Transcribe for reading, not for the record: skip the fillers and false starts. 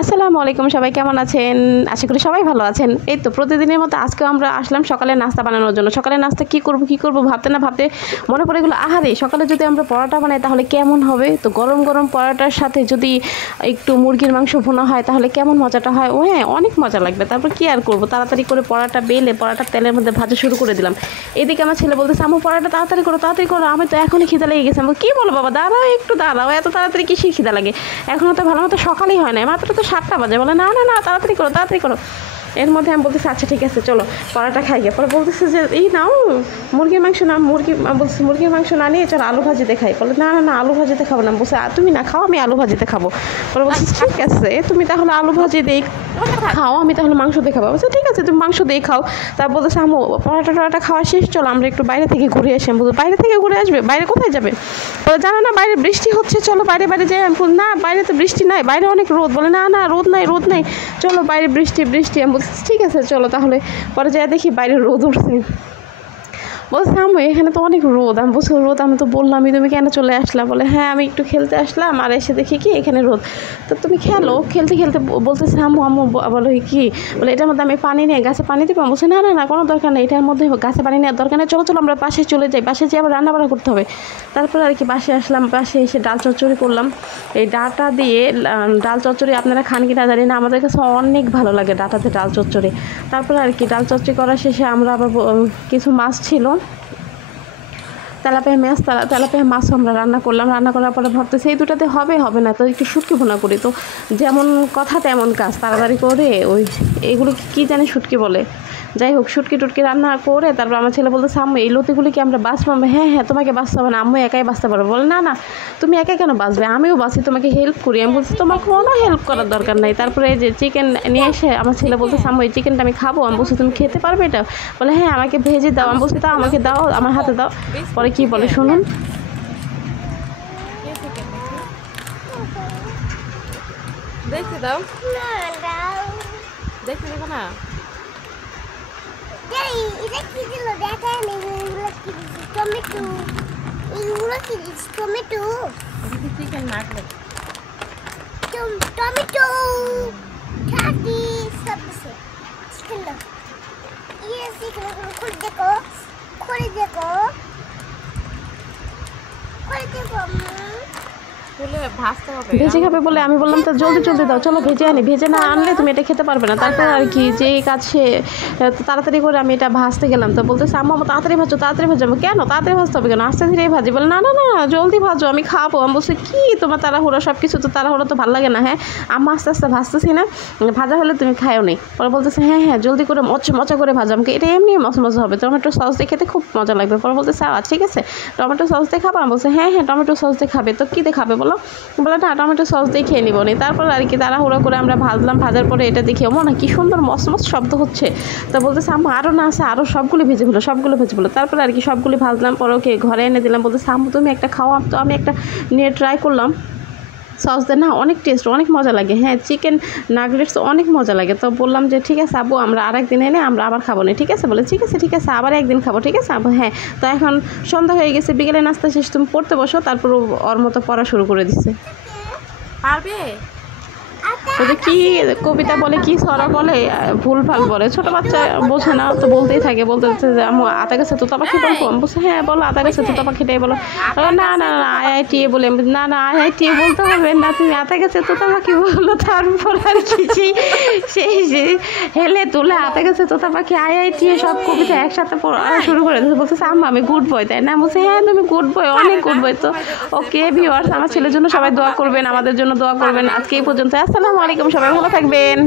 আসসালামু আলাইকুম, সবাই কেমন আছেন? আশা করি সবাই ভালো আছেন। এই তো প্রতিদিনের মতো আজকেও আমরা আসলাম সকালে নাস্তা বানানোর জন্য। সকালে নাস্তা কী করব ভাবতে না ভাবতে মনে পড়ে গেলো, আহারে সকালে যদি আমরা পরোটা বানাই তাহলে কেমন হবে। তো গরম গরম পরোটার সাথে যদি একটু মুরগির মাংস ভুনা হয় তাহলে কেমন মজাটা হয়। ও হ্যাঁ, অনেক মজা লাগবে। তারপর কী আর করবো, তাড়াতাড়ি করে পরোটা বেলে পরোটা তেলের মধ্যে ভাজা শুরু করে দিলাম। এদিকে আমার ছেলে বলতেছে, আমার পরোটা তাড়াতাড়ি করো। আমি তো এখনই খিদা লেগে গেছে। আমি কী বলো বাবা, দাঁড়াও একটু দাঁড়াও, এত তাড়াতাড়ি কিসের খিদা লাগে? এখনও তো ভালো মতো সকালেই হয় না, মাত্র তো 7টা বাজে। বলে না তাড়াতাড়ি করো। এর মধ্যে আমি বলতেছি আচ্ছা ঠিক আছে চলো পরোটা খাই গিয়ে। পরে বলতেছে যে এই নাও মুরগির মাংস না, বলছি মুরগির মাংস না নিয়ে চলো আলু ভাজিতে খাই। বলে না আলু ভাজিতে খাবো না। বলছে তুমি না খাও, আমি আলু ভাজিতে খাবো। পরে বলছি ঠিক আছে তুমি তাহলে আলু ভাজি দিয়ে খাও, আমি তাহলে মাংস দিয়ে খাবো। বলছে ঠিক আছে তুমি মাংস দিয়ে খাও। তারপর বলতেছে আমু পরোটা খাওয়া শেষ, চলো আমরা একটু বাইরে থেকে ঘুরে আসি। আমি বলছি বাইরে থেকে ঘুরে আসবে? বাইরে কোথায় যাবে? বলে জানো না বাইরে বৃষ্টি হচ্ছে, চলো বাইরে যাই। আমি বলি না বাইরে তো বৃষ্টি নাই, বাইরে অনেক রোদ। বলে না রোদ নাই, চলো বাইরে বৃষ্টি। আমি বলছি ঠিক আছে চলো তাহলে। পরে যাই দেখি বাইরে রোদ উঠছে। বলছে আম্মু এখানে তো অনেক রোদ। আমি বলছি রোদ, আমি তো বললামই, তুমি কেন চলে আসলা? বলে হ্যাঁ আমি একটু খেলতে আসলাম আর এসে দেখি কি এখানে রোদ। তো তুমি খেলতে বলতেছে আম্মু বলো কি, বলে এটার মধ্যে আমি পানি নিয়ে গাছে পানি দিবো? বলছে না কোনো দরকার নেই, এটার মধ্যে গাছে পানি নেওয়ার দরকার নেই, চলো আমরা বাসে চলে যাই, বাসে যেয়ে আবার রান্নাবাড়া করতে হবে। তারপরে আর কি বাসে আসলাম, বাসে এসে ডাল চচ্চড়ি করলাম। এই ডাটা দিয়ে ডাল চচ্চড়ি আপনারা খান কিনা জানি না, আমাদের কাছে অনেক ভালো লাগে ডাটাতে ডাল চচ্চড়ি। তারপরে আর কি ডাল চচ্চড়ি করা শেষে আমরা আবার কিছু মাছ ছিল, তেলাপিয়া মাছও আমরা রান্না করলাম। রান্না করার পরে ভাবতেছি এই দুটাতে হবে না, তো একটু শুটকি ভুনা করি। তো যেমন কথা তেমন কাজ, তাড়াতাড়ি করে এইগুলো কি জানি শুটকি বলে, যাই হোক শুটকি রান্না করে তারপর আমার ছেলে বলতেছে আম্মু এই লতিগুলি কি আমরা বাঁচবো? হ্যাঁ তোমাকে বাঁচতে হবে না, আম্মু একাই বাঁচতে পারবো। বলে না তুমি একা কেন বাঁচবে, আমিও বাঁচি, তোমাকে হেল্প করি। আমি বলছি তোমার কোনো হেল্প করার দরকার নাই। তারপরে এই যে চিকেন নিয়ে এসে আমার ছেলে বলতেছে আম্মু এই চিকেনটা আমি খাবো। আমি বলছি তুমি খেতে পারবে এটা? বলে হ্যাঁ আমাকে ভেজে দাও। আমি বলছি তাও আমাকে দাও, আমার হাতে দাও। পরে কি বলে শুনুন। দেখতে দাও, দেখতে দেবো না। এটা কি দিল দেখেন, টমেটো, এগুলো কি টমেটো, চিকেন নাগলেট, টমেটো ছাতি সব আছে চিকেন না। ये চিকেন খুলে দেখো খুলে ভাজতে হবে। ভেজে খাবে বলে আমি বললাম তো জলদি দাও, চলো ভেজে আনি। ভেজে না আনলে তুমি এটা খেতে পারবে না। তারপর আর কি যে কাজ সে তাড়াতাড়ি করে আমি এটা ভাজতে গেলাম। তো বলতেছে আম্মু তাড়াতাড়ি ভাজো। কেন তাড়াতাড়ি ভাজতে হবে কেন, আস্তে ধীরেই ভাজি। বলে না জলদি ভাজো, আমি খাবো। আমি বলছি কি তোমার তাড়াহুড়ো, সব কিছু তো তাড়াহুড়ো তো ভালো লাগে না। হ্যাঁ আম্মা আস্তে ভাজতেছি না, ভাজা হলে তুমি খায়ও নি। পরে বলতেছে হ্যাঁ জলদি করে মচা করে ভাজো। আমাকে এটা এমনি মজা হবে, টমেটো সস দিয়ে খেতে খুব মজা লাগবে। পরে বলতেছে ঠিক আছে টমেটো সস দিয়ে খাবো? আমি বলছি হ্যাঁ টমেটো সস দিয়ে খাবে। তো কী দিয়ে খাবে বলো? বলে না টমেটো সস দিয়ে খেয়ে নিব নি। তারপর আর কি তাড়াহুড়ো করে আমরা ভাজলাম। ভাজার পরে এটা দেখি না কি সুন্দর মসমস শব্দ হচ্ছে। তো বলতেছে আম্মু আরও না আছে, আরও সবগুলো ভেজে ফেলো। তারপরে আর কি সবগুলি ভাজলাম, পরে ওকে ঘরে এনে দিলাম। বলতেছে আম্মু তুমি একটা খাও। তো আমি একটা নিয়ে ট্রাই করলাম সস দিয়ে, না অনেক টেস্ট, অনেক মজা লাগে। হ্যাঁ চিকেন নাগলেটস অনেক মজা লাগে। তো বললাম যে ঠিক আছে আব্বু আমরা আরেকদিন এনে আমরা আবার খাবো না, ঠিক আছে? বলে ঠিক আছে আবার একদিন খাবো, ঠিক আছে আব্বু। হ্যাঁ তো এখন সন্ধ্যা হয়ে গেছে, বিকেলে নাস্তা শেষ, তুমি পড়তে বসো। তারপর ওর মতো পড়া শুরু করে দিচ্ছে। পারবে ওদের কি কবিতা বলে, কি ছড়া বলে, ভুলভাল বলে, ছোট বাচ্চা বোঝে না তো বলতেই থাকে। বলতে যে আমি আতা গাছে তোতা পাখি বলবো? আমি বলছি হ্যাঁ বলো আতা গাছে তোতা পাখিটাই বলো। না IITA বলে। না IITA বলতে হবে না, তুমি আতা গাছে তোতা পাখি বলো। তারপর আর কি সেই হেলে তুলে আতা গাছে তোতা পাখি IITA সব কবিতা একসাথে পড়া শুরু করে দিচ্ছে। বলতেছে আম্মা আমি গুড বয়, তাই না? বলছে হ্যাঁ তুমি গুড বয়, অনেক গুড বয়। তো ওকে ভিউয়ার্স, আমার ছেলের জন্য সবাই দোয়া করবেন, আমাদের জন্য দোয়া করবেন। আজকে এই পর্যন্ত, আসসালামু আলাইকুম, সবাই ভালো থাকবেন।